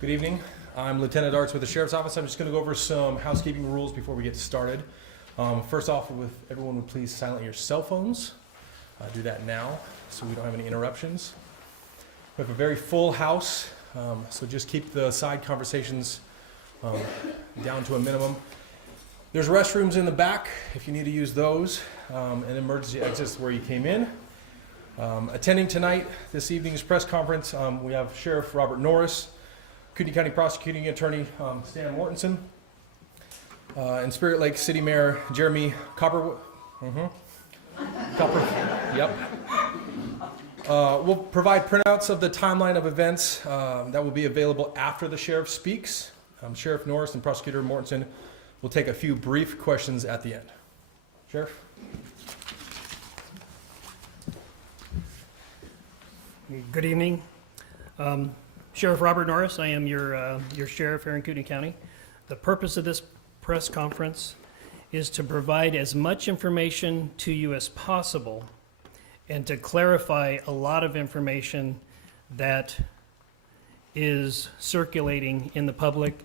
Good evening. I'm Lieutenant Arts with the Sheriff's Office. I'm just going to go over some housekeeping rules before we get started. First off, if everyone would please silent your cell phones. Do that now so we don't have any interruptions. We have a very full house, so just keep the side conversations down to a minimum. There's restrooms in the back if you need to use those, and emergency exits where you came in. Attending tonight, this evening's press conference, we have Sheriff Robert Norris, Kootenai County Prosecuting Attorney Stan Mortensen, and Spirit Lake City Mayor Jeremy Cowperthwaite. Yep. We'll provide printouts of the timeline of events that will be available after the sheriff speaks. Sheriff Norris and Prosecutor Mortensen will take a few brief questions at the end. Sheriff? Good evening. Sheriff Robert Norris, I am your sheriff here in Kootenai County. The purpose of this press conference is to provide as much information to you as possible and to clarify a lot of information that is circulating in the public,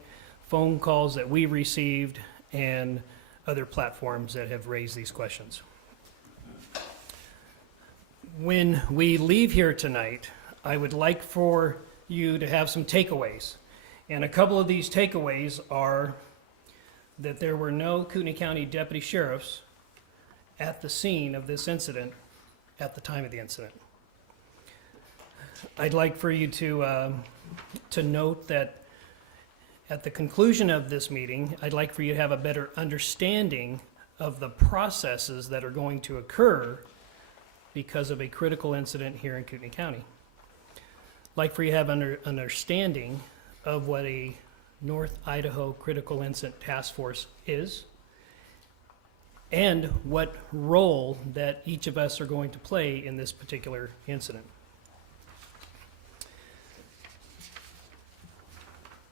phone calls that we've received, and other platforms that have raised these questions. When we leave here tonight, I would like for you to have some takeaways. And a couple of these takeaways are that there were no Kootenai County deputy sheriffs at the scene of this incident at the time of the incident. I'd like for you to note that at the conclusion of this meeting, I'd like for you to have a better understanding of the processes that are going to occur because of a critical incident here in Kootenai County. I'd like for you to have an understanding of what a North Idaho Critical Incident Task Force is and what role that each of us are going to play in this particular incident.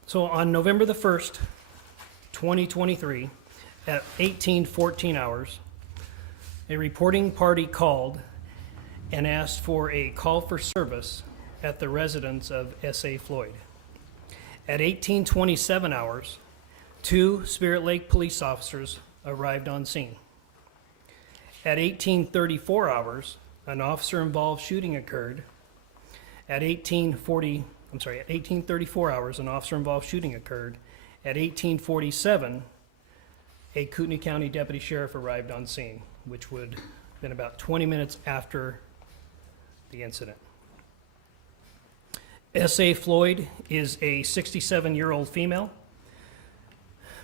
So on November the 1st, 2023, at 18:14 hours, a reporting party called and asked for a call for service at the residence of S.A. Floyd. At 18:27 hours, 2 Spirit Lake police officers arrived on scene. At 18:34 hours, an officer-involved shooting occurred. At 18:34 hours, an officer-involved shooting occurred. At 18:47, a Kootenai County deputy sheriff arrived on scene, which would have been about 20 minutes after the incident. S.A. Floyd is a 67-year-old female.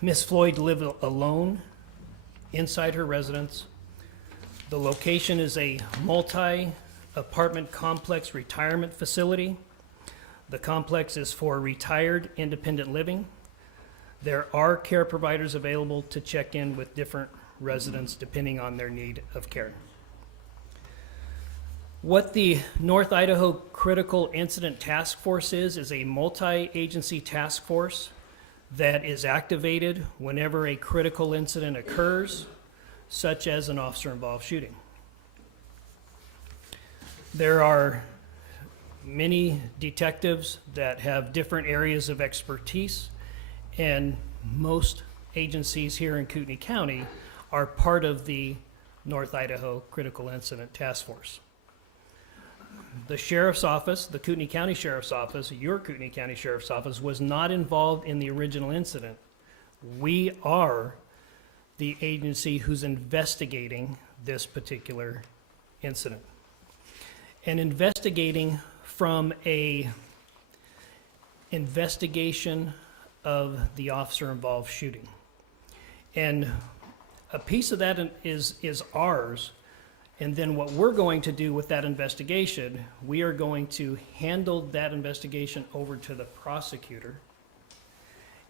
Miss Floyd lived alone inside her residence. The location is a multi-apartment complex retirement facility. The complex is for retired independent living. There are care providers available to check in with different residents depending on their need of care. What the North Idaho Critical Incident Task Force is a multi-agency task force that is activated whenever a critical incident occurs, such as an officer-involved shooting. There are many detectives that have different areas of expertise, and most agencies here in Kootenai County are part of the North Idaho Critical Incident Task Force. The Sheriff's Office, the Kootenai County Sheriff's Office, your Kootenai County Sheriff's Office was not involved in the original incident. We are the agency who's investigating this particular incident. And investigating from a investigation of the officer-involved shooting. And a piece of that is ours. And then what we're going to do with that investigation, we are going to handle that investigation over to the prosecutor.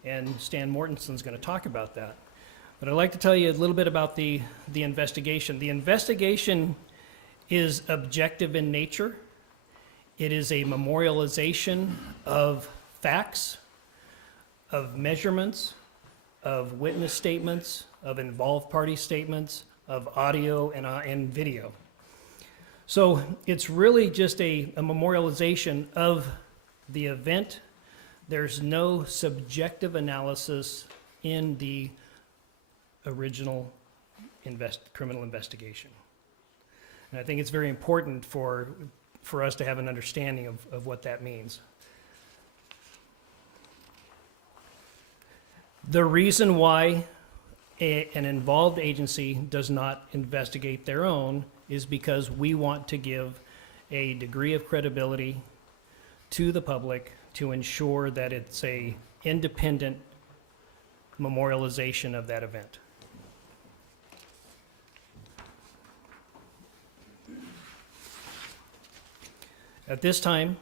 And Stan Mortensen's going to talk about that. But I'd like to tell you a little bit about the investigation. The investigation is objective in nature. It is a memorialization of facts, of measurements, of witness statements, of involved party statements, of audio and video. So it's really just a memorialization of the event there's no subjective analysis in the original criminal investigation. And I think it's very important for us to have an understanding of what that means. The reason why an involved agency does not investigate their own is because we want to give a degree of credibility to the public to ensure that it's a independent memorialization of that event. At this time,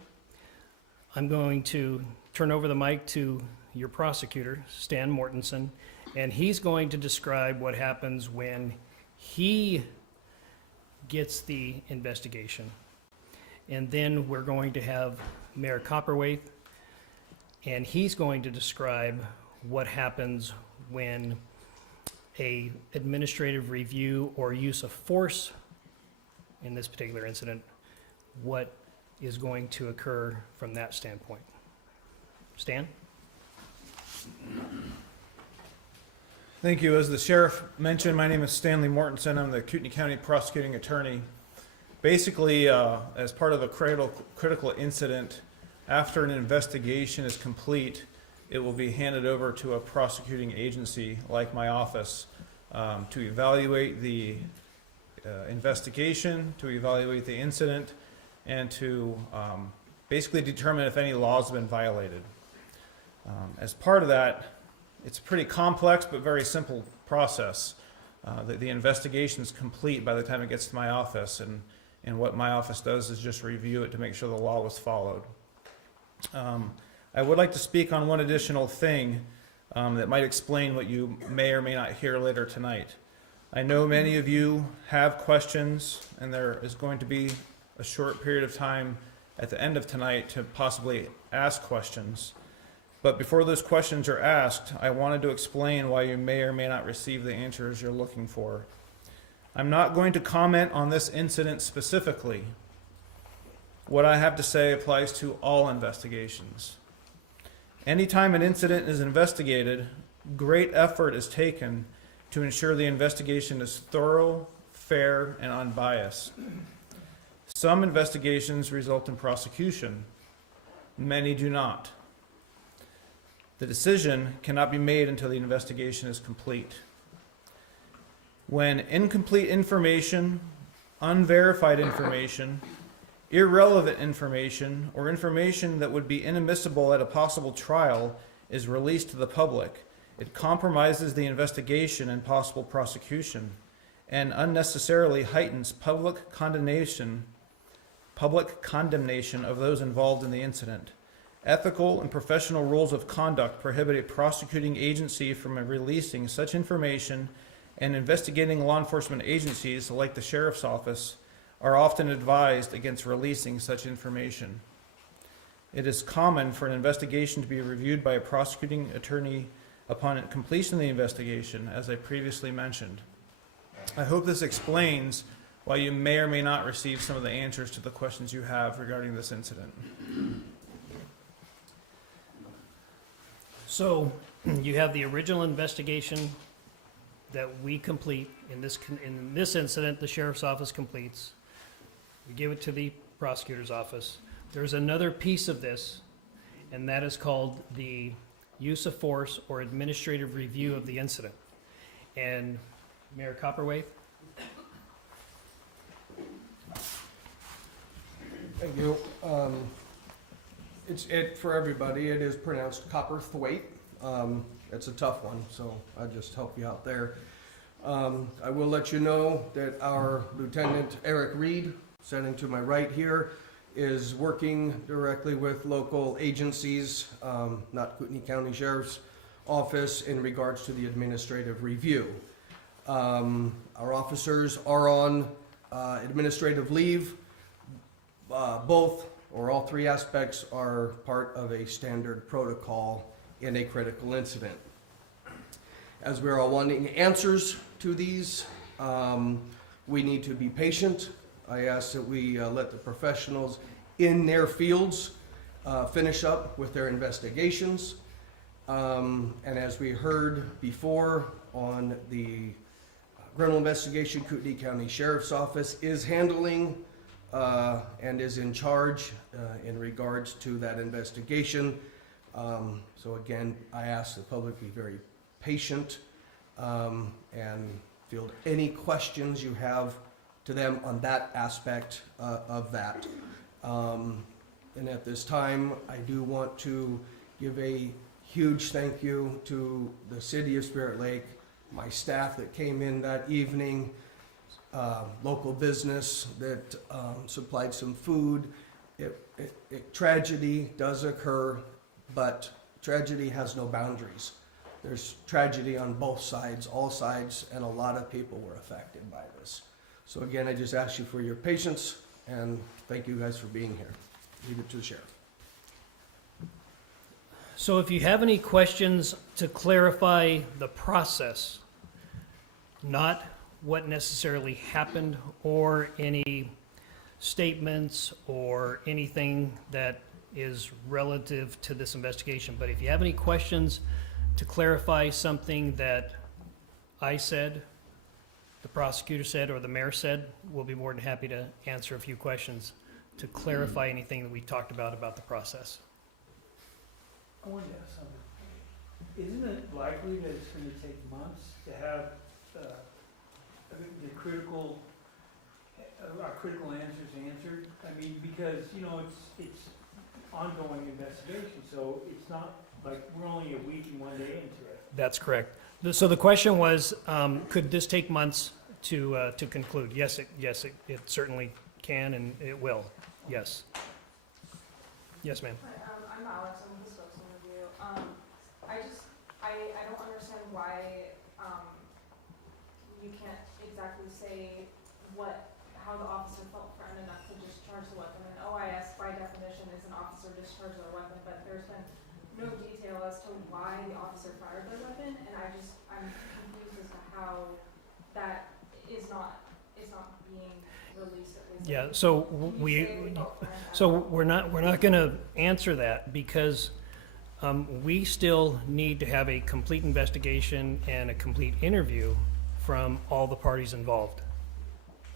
I'm going to turn over the mic to your prosecutor, Stan Mortensen, and he's going to describe what happens when he gets the investigation. And then we're going to have Mayor Cowperthwaite, and he's going to describe what happens when a administrative review or use of force in this particular incident, what is going to occur from that standpoint. Stan? Thank you. As the sheriff mentioned, my name is Stanley Mortensen. I'm the Kootenai County prosecuting attorney. Basically, as part of a critical incident, after an investigation is complete, it will be handed over to a prosecuting agency like my office to evaluate the investigation, to evaluate the incident, and to basically determine if any laws have been violated. As part of that, it's a pretty complex but very simple process. The investigation is complete by the time it gets to my office, and what my office does is just review it to make sure the law was followed. I would like to speak on one additional thing that might explain what you may or may not hear later tonight. I know many of you have questions, and there is going to be a short period of time at the end of tonight to possibly ask questions. But before those questions are asked, I wanted to explain why you may or may not receive the answers you're looking for. I'm not going to comment on this incident specifically. What I have to say applies to all investigations. Anytime an incident is investigated, great effort is taken to ensure the investigation is thorough, fair, and unbiased. Some investigations result in prosecution. Many do not. The decision cannot be made until the investigation is complete. When incomplete information, unverified information, irrelevant information, or information that would be inadmissible at a possible trial is released to the public, it compromises the investigation and possible prosecution, and unnecessarily heightens public condemnation of those involved in the incident. Ethical and professional rules of conduct prohibit a prosecuting agency from releasing such information, and investigating law enforcement agencies, like the sheriff's office, are often advised against releasing such information. It is common for an investigation to be reviewed by a prosecuting attorney upon completion of the investigation, as I previously mentioned. I hope this explains why you may or may not receive some of the answers to the questions you have regarding this incident. So you have the original investigation that we complete. In this incident, the sheriff's office completes. We give it to the prosecutor's office. There's another piece of this, and that is called the use of force or administrative review of the incident. And Mayor Cowperthwaite? Thank you. For everybody, it is pronounced Cowperthwaite. It's a tough one, so I'll just help you out there. I will let you know that our Lieutenant Eric Reed, sitting to my right here, is working directly with local agencies, not Kootenai County Sheriff's Office, in regards to the administrative review. Our officers are on administrative leave. Both or all three aspects are part of a standard protocol in a critical incident. As we're all wanting answers to these, we need to be patient. I ask that we let the professionals in their fields finish up with their investigations. And as we heard before on the criminal investigation, Kootenai County Sheriff's Office is handling and is in charge in regards to that investigation. So again, I ask the public be very patient and field any questions you have to them on that aspect of that. And at this time, I do want to give a huge thank you to the City of Spirit Lake, my staff that came in that evening, local business that supplied some food. Tragedy does occur, but tragedy has no boundaries. There's tragedy on both sides, all sides, and a lot of people were affected by this. So again, I just ask you for your patience, and thank you guys for being here. Leave it to the sheriff. So if you have any questions to clarify the process, not what necessarily happened or any statements or anything that is relative to this investigation, but if you have any questions to clarify something that I said, the prosecutor said, or the mayor said, we'll be more than happy to answer a few questions to clarify anything that we talked about the process. I wanted to ask something. Isn't it likely that it's gonna take months to have the critical, our critical answers answered? I mean, because, you know, it's ongoing investigation, so it's not like we're only a week and 1 day into it. That's correct. So the question was, could this take months to conclude? Yes, it certainly can and it will. Yes. Yes, ma'am. Hi, I'm Alex, I'm with the spokesman review. I don't understand why, you can't exactly say how the officer felt threatened enough to discharge the weapon. And OIS by definition is an officer discharged their weapon, but there's been no detail as to why the officer fired their weapon, and I'm confused as to how that is not being released at least. Yeah, so we're not gonna answer that because we still need to have a complete investigation and a complete interview from all the parties involved.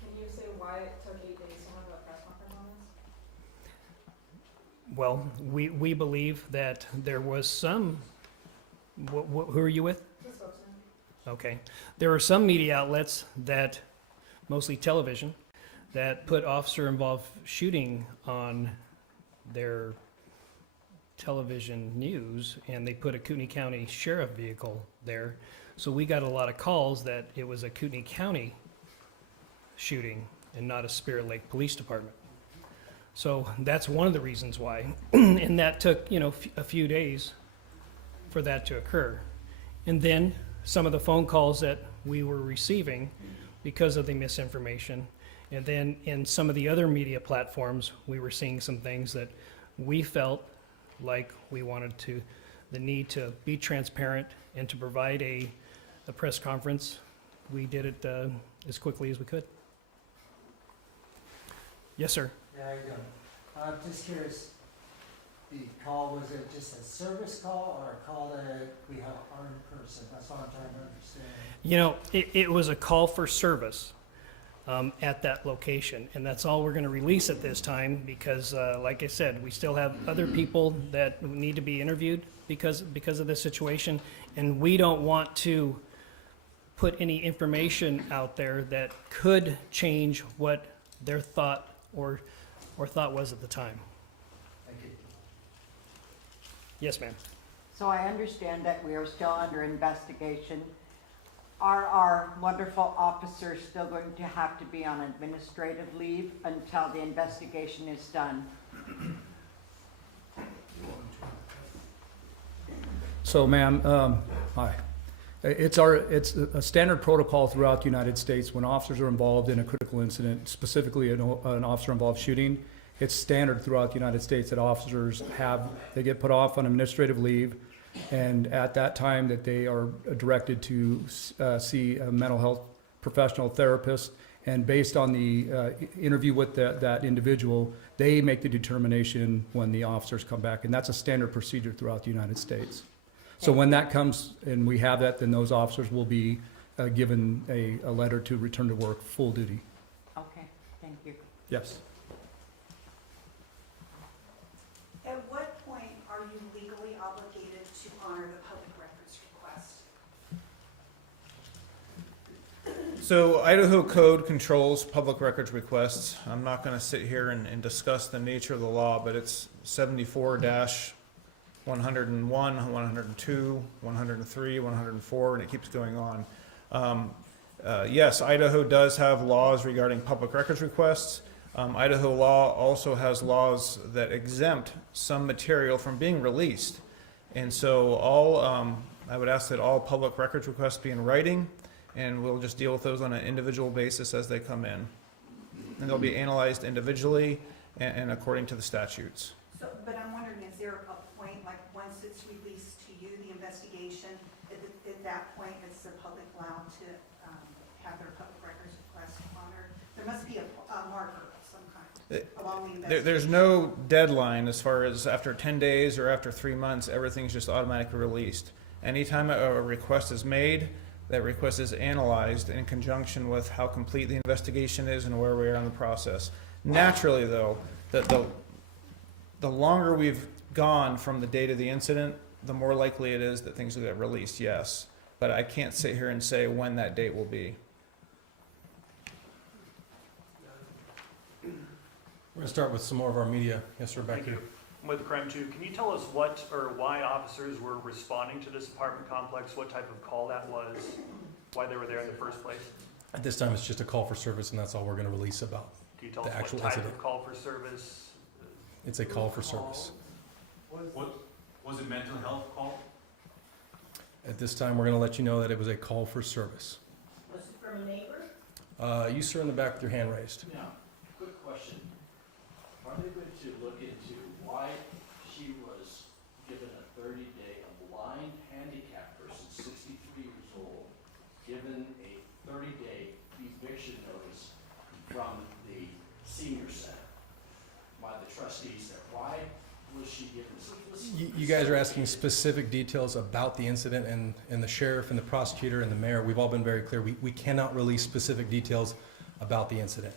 Can you say why it took 8 days to have a press conference on this? Well, we believe that there was some, who are you with? The spokesman. Okay. There are some media outlets that, mostly television, that put officer-involved shooting on their television news, and they put a Kootenai County sheriff vehicle there. So we got a lot of calls that it was a Kootenai County shooting and not a Spirit Lake Police Department. So that's one of the reasons why. And that took, a few days for that to occur. And then some of the phone calls that we were receiving because of the misinformation. And then in some of the other media platforms, we were seeing some things that we felt like we wanted the need to be transparent and to provide a press conference. We did it as quickly as we could. Yes, sir. Yeah, how you doing? I'm just curious, the call, was it just a service call or a call that we have armed person? That's what I'm trying to understand. It was a call for service at that location, and that's all we're going to release at this time because, like I said, we still have other people that need to be interviewed because of this situation, and we don't want to put any information out there that could change what their thought or thought was at the time. Thank you. Yes, ma'am. So I understand that we are still under investigation. Are our wonderful officers still going to have to be on administrative leave until the investigation is done? So, ma'am, hi. It's a standard protocol throughout the United States when officers are involved in a critical incident, specifically an officer-involved shooting. It's standard throughout the United States that they get put off on administrative leave, and at that time that they are directed to see a mental health professional therapist, And based on the interview with that individual, they make the determination when the officers come back. And that's a standard procedure throughout the United States. So when that comes and we have that, then those officers will be given a letter to return to work, full duty. Okay, thank you. Yes. At what point are you legally obligated to honor the public records request? So Idaho code controls public records requests. I'm not going to sit here and discuss the nature of the law, but it's 74-101, 102, 103, 104, and it keeps going on. Yes, Idaho does have laws regarding public records requests. Idaho law also has laws that exempt some material from being released. And so I would ask that all public records requests be in writing, and we'll just deal with those on an individual basis as they come in. And they'll be analyzed individually and according to the statutes. So, but I'm wondering, is there a point, like, once it's released to you, the investigation, at that point, is the public allowed to have their public records request honored? There must be a marker of some kind along the investigation. There's no deadline as far as after 10 days or after 3 months, everything's just automatically released. Anytime a request is made, that request is analyzed in conjunction with how complete the investigation is and where we are in the process. Naturally, though, the longer we've gone from the date of the incident, the more likely it is that things will get released, yes. But I can't sit here and say when that date will be. We're going to start with some more of our media. Yes, sir, back Thank here. you. With KREM 2, can you tell us what or why officers were responding to this apartment complex, what type of call that was, why they were there in the first place? At this time, it's just a call for service, and that's all we're going to release about. Can you tell The us what actual type incident. of call for service? It's a call for service. Was it mental health call? At this time, we're going to let you know that it was a call for service. Was it from a neighbor? You, sir, in the back with your hand raised. Now, quick question. Are they going to look into why she was given a 30-day, a blind handicapped person, 63 years old, given a 30-day eviction notice from the senior center by the trustees there? Why was she given? You guys are asking specific details about the incident, and the sheriff and the prosecutor and the mayor, we've all been very clear. We cannot release specific details about the incident.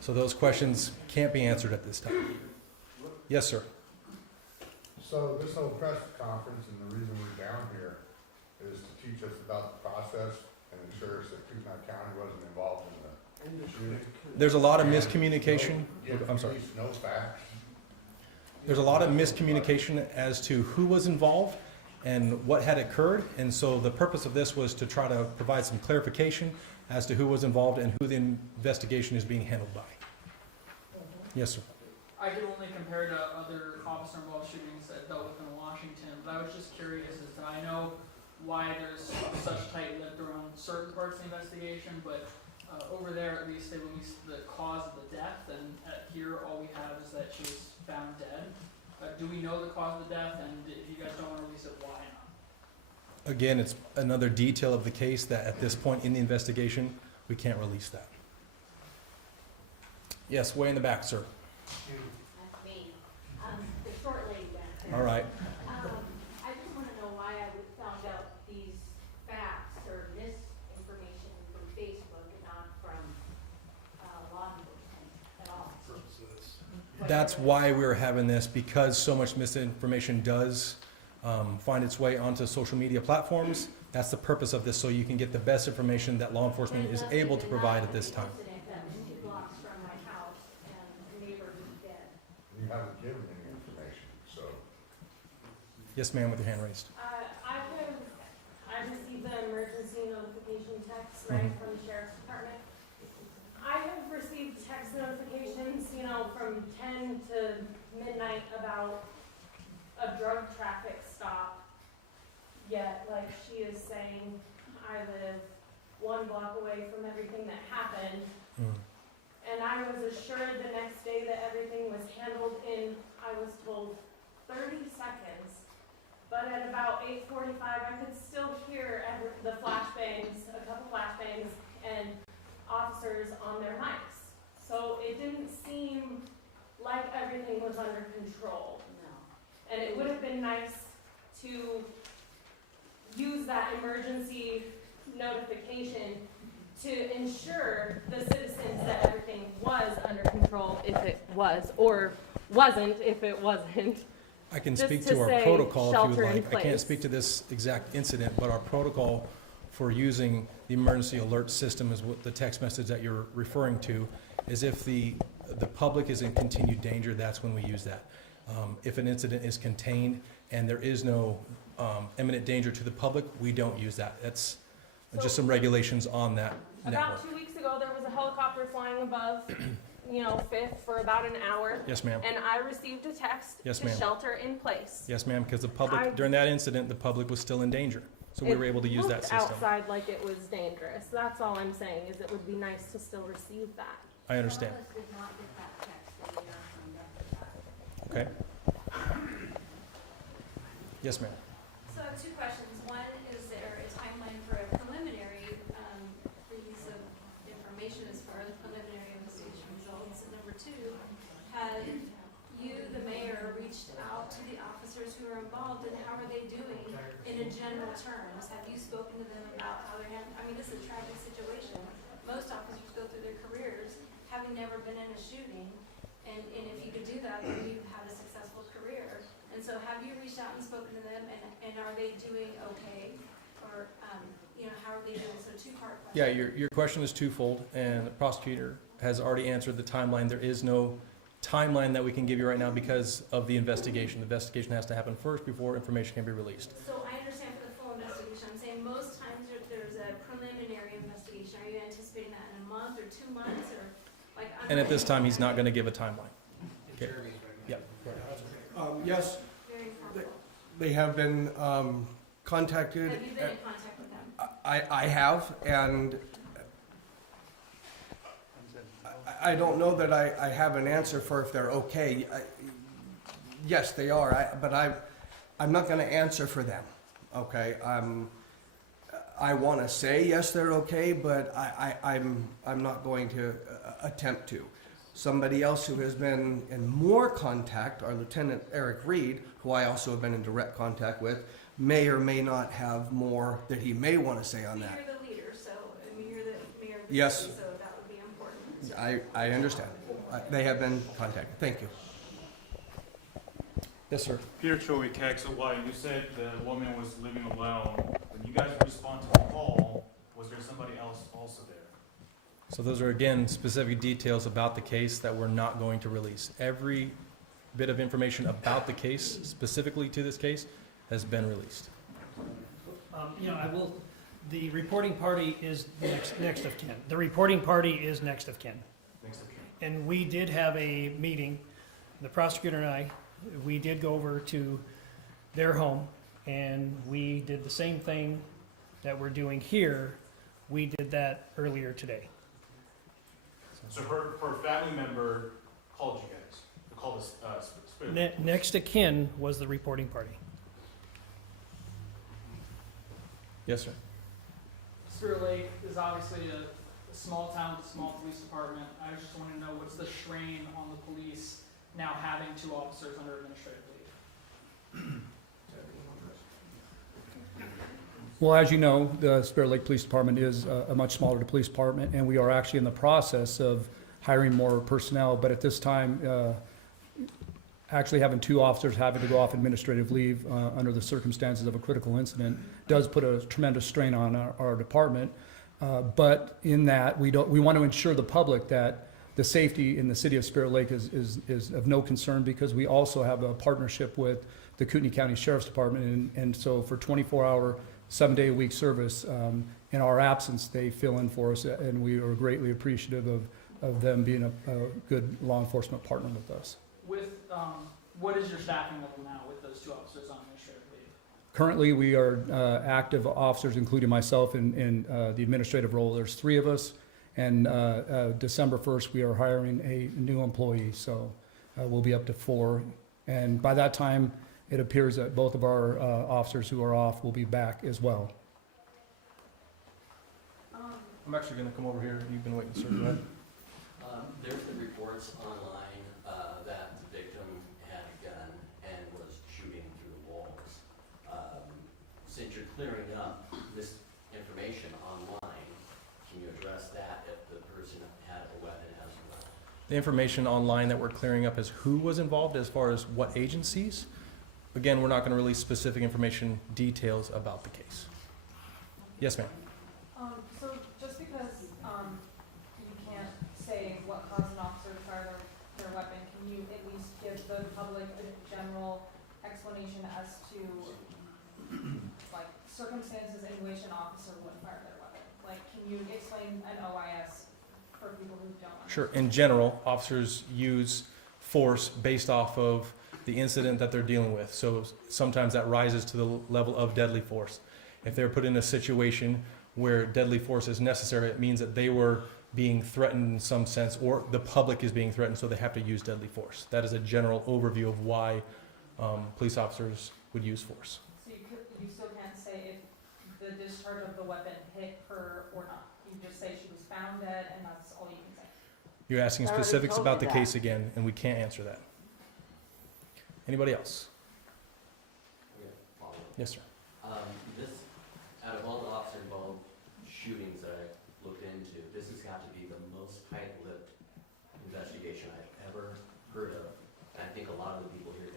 So those questions can't be answered at this time. Yes, sir. So this whole press conference and the reason we're down here is to teach us about the process and ensure us that Kootenai County wasn't involved in the shooting. There's a lot of miscommunication. I'm sorry. No facts. There's a lot of miscommunication as to who was involved and what had occurred. And so the purpose of this was to try to provide some clarification as to who was involved and who the investigation is being handled by. Yes, sir. I could only compare to other officer-involved shootings that dealt with in Washington, but I was just curious as to, I know why there's such tight-lipped around certain parts of the investigation, but over there, at least, they released the cause of the death, and here, all we have is that she was found dead. Do we know the cause of the death, and if you guys don't want to release it, why not? Again, it's another detail of the case that at this point in the investigation, we can't release that. Yes, way in the back, sir. That's me. The short lady back there. All right. I just want to know why I found out these facts or misinformation from Facebook and not from law enforcement at all. That's why we're having this, because so much misinformation does find its way onto social media platforms. That's the purpose of this, so you can get the best information that law enforcement is able to provide at this time. That was 2 blocks from my house and a neighbor who's dead. You haven't given any information, so. Yes, ma'am, with your hand raised. I received the emergency notification text, right, from the sheriff's department. I have received text notifications, from 10 to midnight about a drug traffic stop. Yet, like she is saying, I live 1 block away from everything that happened. And I was assured the next day that everything was handled in, I was told, 30 seconds. But at about 8:45, I could still hear the flashbangs, a couple flashbangs, and officers on their mics. So it didn't seem like everything was under control. No. And it would have been nice to use that emergency notification to ensure the citizens that everything was under control if it was, or wasn't if it wasn't. I can Just speak to to our say protocol if you shelter would in like. I can't place. speak to this exact incident, but our protocol for using the emergency alert system is what the text message that you're referring to, is if the public is in continued danger, that's when we use that. If an incident is contained and there is no imminent danger to the public, we don't use that. That's just some regulations on that network. About 2 weeks ago, there was a helicopter flying above, Fifth for about an hour. Yes, ma'am. And I received a text Yes, to ma'am. shelter in place. Yes, ma'am, because the I- public, during that incident, the public was still in danger. So we were able to use that It system. looked outside like it was dangerous. That's all I'm saying, is it would be nice to still receive that. I understand. Did not get that text, and we are Okay? Yes, ma'am. So I have two questions. One, is there a timeline for a preliminary release of information as far as preliminary investigation results? And number two, have you, the mayor, reached out to the officers who are involved, and how are they doing in a general terms? Have you spoken to them about how they're handling? I mean, this is a tragic situation. Most officers go through their careers having never been in a shooting, and if you could do that, then you've had a successful career. And so have you reached out and spoken to them, and are they doing okay? Or, how are they doing? So two-part question. Yeah, your question is twofold, and the prosecutor has already answered the timeline. There is no timeline that we can give you right now because of the investigation. The investigation has to happen first before information can be released. So I understand for the full investigation. I'm saying most times there's a preliminary investigation. Are you anticipating that in a month or 2 months or like? And at this time, he's not going to give a timeline. Okay. Yeah. Yes, Very informal. they have been contacted. Have you been in contact with them? I have, and I don't know that I have an answer for if they're okay. Yes, they are, but I'm not gonna answer for them, okay? I wanna say, yes, they're okay, but I'm not going to attempt to. Somebody else who has been in more contact, our Lieutenant Eric Reed, who I also have been in direct contact with, may or may not have more that he may want to say on But that. you're the leader, so, you're the mayor of the Yes. city, so that would be important. I understand. They have been contacted. Thank you. Yes, sir. Peter Chowik, so why, you said the woman was living alone. When you guys respond to the call, was there somebody else also there? So those are, again, specific details about the case that we're not going to release. Every bit of information about the case, specifically to this case, has been released. The reporting party is next of kin. The reporting party is next of kin. Next of kin. And we did have a meeting, the prosecutor and I, we did go over to their home, and we did the same thing that we're doing here. We did that earlier today. So her family member called you guys, called us, Spirit. Next of kin was the reporting party. Yes, sir. Spirit Lake is obviously a small town with a small police department. I just want to know, what's the strain on the police now having 2 officers under administrative leave? Well, as you know, the Spirit Lake Police Department is a much smaller police department, and we are actually in the process of hiring more personnel. But at this time, actually having 2 officers having to go off administrative leave under the circumstances of a critical incident does put a tremendous strain on our department. But in that, we want to ensure the public that the safety in the city of Spirit Lake is of no concern, because we also have a partnership with the Kootenai County Sheriff's Department. And so for 24-hour, 7-day-a-week service, in our absence, they fill in for us, and we are greatly appreciative of them being a good law enforcement partner with us. With, what is your staffing level now with those 2 officers on administrative leave? Currently, we are active officers, including myself, in the administrative role. There's 3 of us, and December 1st, we are hiring a new employee, so we'll be up to 4. And by that time, it appears that both of our officers who are off will be back as well. I'm actually gonna come over here. You've been waiting, sir. Go ahead. There's been reports online that the victim had a gun and was shooting through the walls. Since you're clearing up this information online, can you address that if the person had a weapon as well? The information online that we're clearing up is who was involved as far as what agencies. Again, we're not gonna release specific information, details about the case. Yes, ma'am. So just because, you can't say what caused an officer to fire their weapon, can you at least give the public a general explanation as to, like, circumstances in which an officer would fire their weapon? Like, can you explain an OIS for people who don't understand? Sure. In general, officers use force based off of the incident that they're dealing with. So sometimes that rises to the level of deadly force. If they're put in a situation where deadly force is necessary, it means that they were being threatened in some sense, or the public is being threatened, so they have to use deadly force. That is a general overview of why police officers would use force. So you still can't say if the discharge of the weapon hit her or not. You just say she was found dead, and that's all you can say. You're asking I already specifics told about you the that. case again, and we can't answer that. Anybody else? Yes, sir. This, out of all the officer-involved shootings that I looked into, this has got to be the most tight-lipped investigation I've ever heard of. And I think a lot of the people here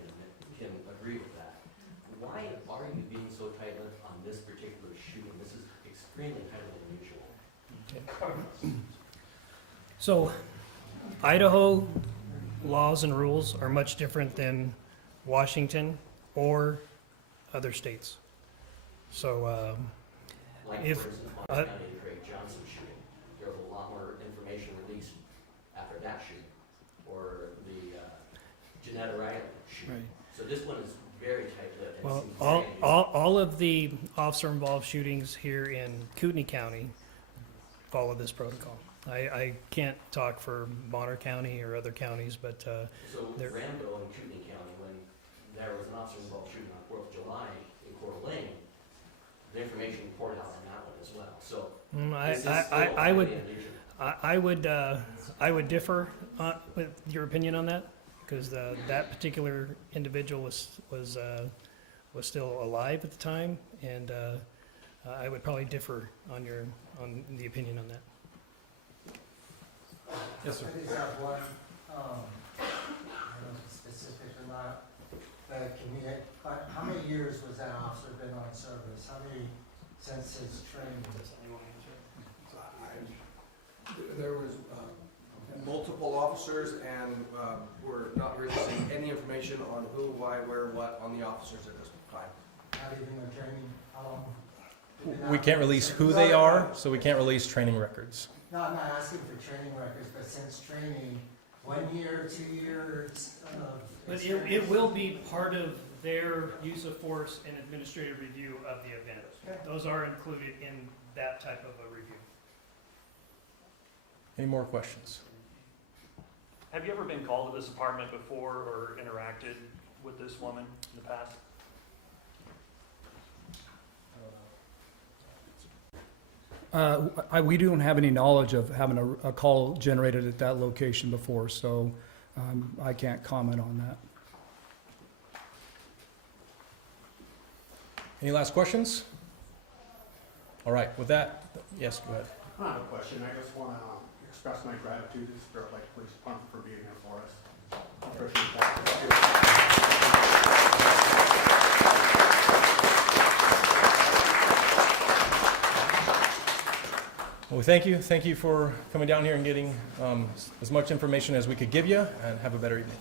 can agree with that. Why are you being so tight-lipped on this particular shooting? This is extremely highly unusual. So Idaho laws and rules are much different than Washington or other states. So Like, if, for instance, Montana County, the Craig Johnson shooting, there was a lot more information released after that shooting, or the Janetta Riley shooting. Right. So this one is very tight-lipped. and well, it's very unusual. all of the officer-involved shootings here in Kootenai County follow this protocol. I can't talk for Bonner County or other counties, but So there- Rambo in Kootenai County, when there was an officer-involved shooting on 4th of July in Coeur d'Alene, the information reported out on that one as well. So this is still I would highly unusual. I would differ with your opinion on that, because that particular individual was still alive at the time, and I would probably differ on the opinion on that. Yes, sir. I just have one, I don't know if it's specific or not, how many years was that officer been on service? How many since his training? There was multiple officers, and we're not releasing any information on who, why, where, what on the officers at this time. Not even their training, how long? We can't release who they are, so we can't release training records. No, I'm not asking for training records, but since training, 1 year, 2 years of But experience? it will be part of their use of force and administrative review of the event. Okay. Those are included in that type of a review. Any more questions? Have you ever been called to this apartment before or interacted with this woman in the past? We don't have any knowledge of having a call generated at that location before, so I can't comment on that. Any last questions? All right, with that, yes, go ahead. I don't have a question, I just want to express my gratitude to the Spirit Lake Police Department for being here for us. I appreciate that. Well, thank you. Thank you for coming down here and getting as much information as we could give you, and have a better evening.